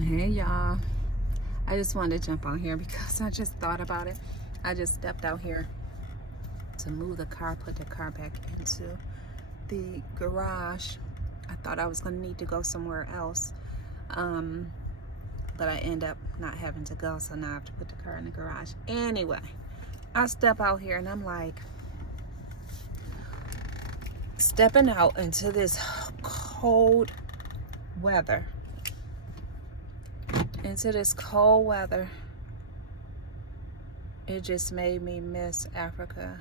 Hey y'all, I just wanted to jump on here because I just thought about it. I just stepped out here to move the car, put the car back into the garage. I thought I was going to need to go somewhere else, but I end up not having to go, so now I have to put the car in the garage. Anyway, I step out here and I'm like stepping out into this cold weather. It just made me miss Africa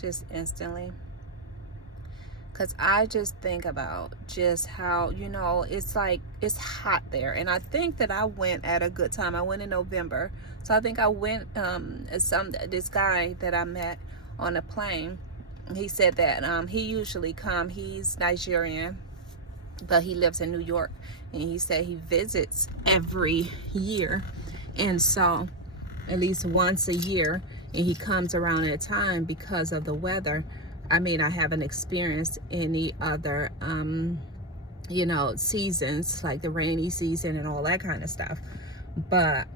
just instantly, because I just think about just how, it's like it's hot there. And I think that I went at a good time. I went in November, so I think I went this guy that I met on a plane, he said that he usually he's Nigerian, but he lives in New York, and he said he visits every year, and so at least once a year, and he comes around at a time because of the weather. I mean, I haven't experienced any other seasons, like the rainy season and all that kind of stuff, but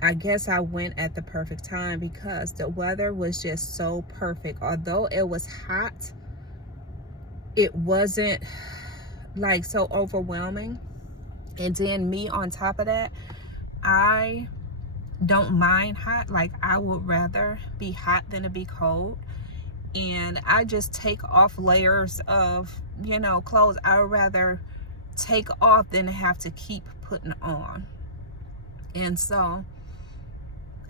I guess I went at the perfect time because the weather was just so perfect. Although it was hot, it wasn't like so overwhelming. And then me on top of that, I don't mind hot. Like, I would rather be hot than to be cold. And I just take off layers of clothes. I would rather take off than have to keep putting on. And so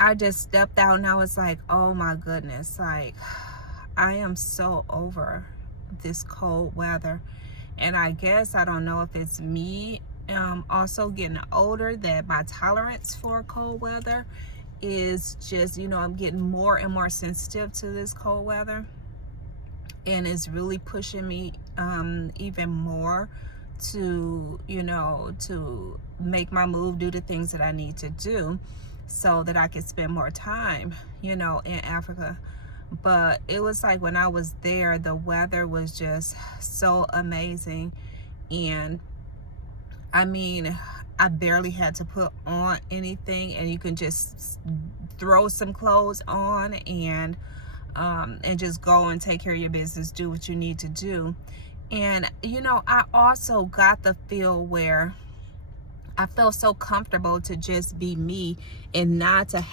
I just stepped out and I was like, oh my goodness, like, I am so over this cold weather. And I guess, I don't know if it's me also getting older, that my tolerance for cold weather is just, I'm getting more and more sensitive to this cold weather, and it's really pushing me even more to to make my move, do the things that I need to do so that I can spend more time in Africa. But it was like, when I was there, the weather was just so amazing. And I mean, I barely had to put on anything, and you can just throw some clothes on and just go and take care of your business, do what you need to do. And I also got the feel where I felt so comfortable to just be me, and not to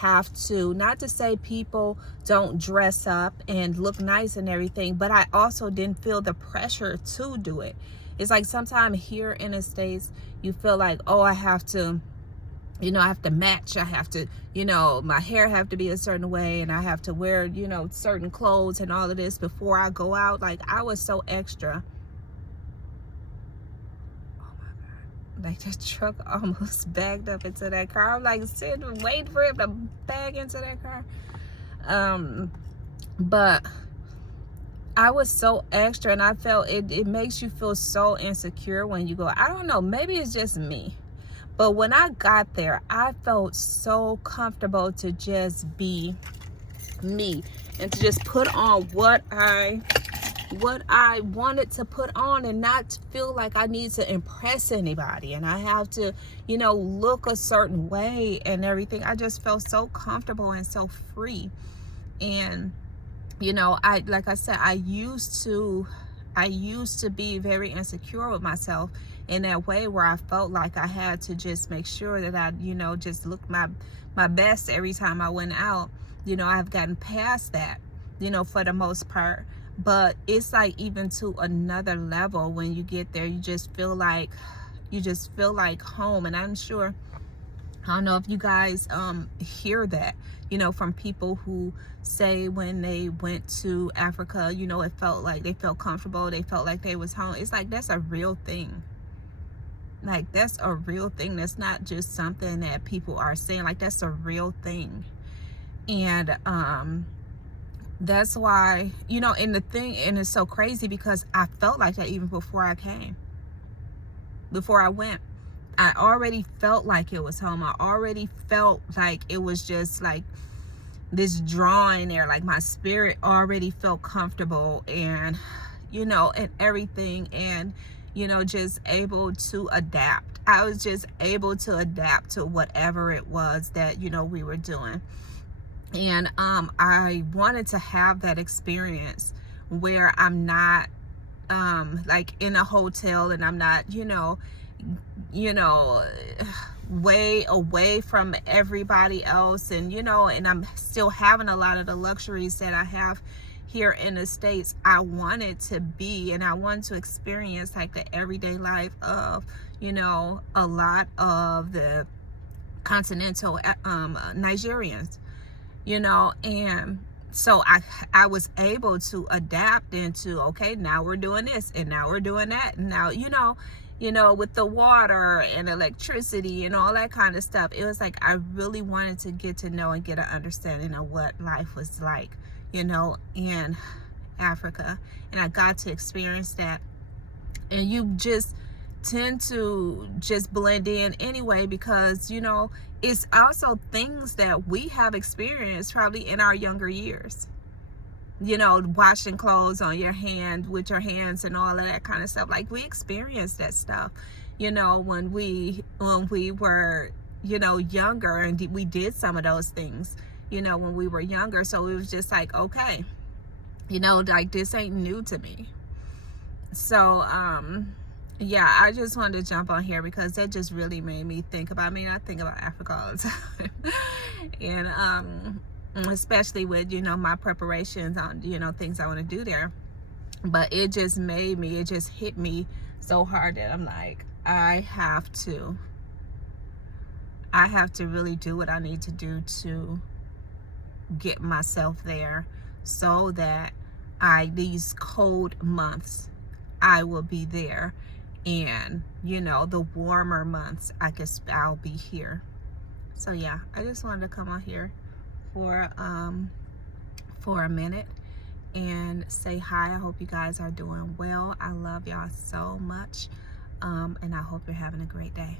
say people don't dress up and look nice and everything, but I also didn't feel the pressure to do it. It's like sometimes here in the States, you feel like, oh, I have to match. I have to, my hair have to be a certain way, and I have to wear, certain clothes and all of this before I go out. Like, I was so extra. Like, the truck almost backed up into that car. I'm like sitting waiting for him to bag into that car. But I was so extra, and I felt it makes you feel so insecure when you go. I don't know, maybe it's just me, but when I got there, I felt so comfortable to just be me, and to just put on what I wanted to put on, and not feel like I need to impress anybody and I have to, look a certain way and everything. I just felt so comfortable and so free. And, like I said, I used to be very insecure with myself in that way, where I felt like I had to just make sure that I, just look my best every time I went out. I've gotten past that, for the most part. But it's like, even to another level, when you get there, you just feel like home. And I'm sure, I don't know if you guys hear that, from people who say when they went to Africa, it felt like they felt comfortable, they felt like they was home. It's like, that's a real thing. Like, that's a real thing. That's not just something that people are saying. Like, that's a real thing. And that's why, and it's so crazy, because I felt like that even before I went. I already felt like it was home. I already felt like it was just like this drawing there. Like, my spirit already felt comfortable, and and everything, and just able to adapt. I was just able to adapt to whatever it was that, you know, we were doing. And I wanted to have that experience where I'm not like in a hotel, and I'm not, you know, way away from everybody else, and and I'm still having a lot of the luxuries that I have here in the States. I wanted to be, and I wanted to experience like the everyday life of, a lot of the continental Nigerians, and so I was able to adapt into, okay, now we're doing this, and now we're doing that, and now, with the water and electricity and all that kind of stuff. It was like I really wanted to get to know and get an understanding of what life was like, in Africa. And I got to experience that. And you just tend to just blend in anyway, because, it's also things that we have experienced probably in our younger years. Washing clothes on your hand with your hands and all of that kind of stuff. Like, we experienced that stuff, when we were, younger, and we did some of those things, when we were younger. So it was just like, okay, like, this ain't new to me. So, yeah, I just wanted to jump on here because that just really made me think about, I think about Africa all the time. And, especially with, my preparations on, things I want to do there. But it just hit me so hard that I'm like, I have to really do what I need to do to get myself there, so that these cold months, I will be there. And, the warmer months, I'll be here. So yeah, I just wanted to come on here for a minute and say hi. I hope you guys are doing well. I love y'all so much, and I hope you're having a great day.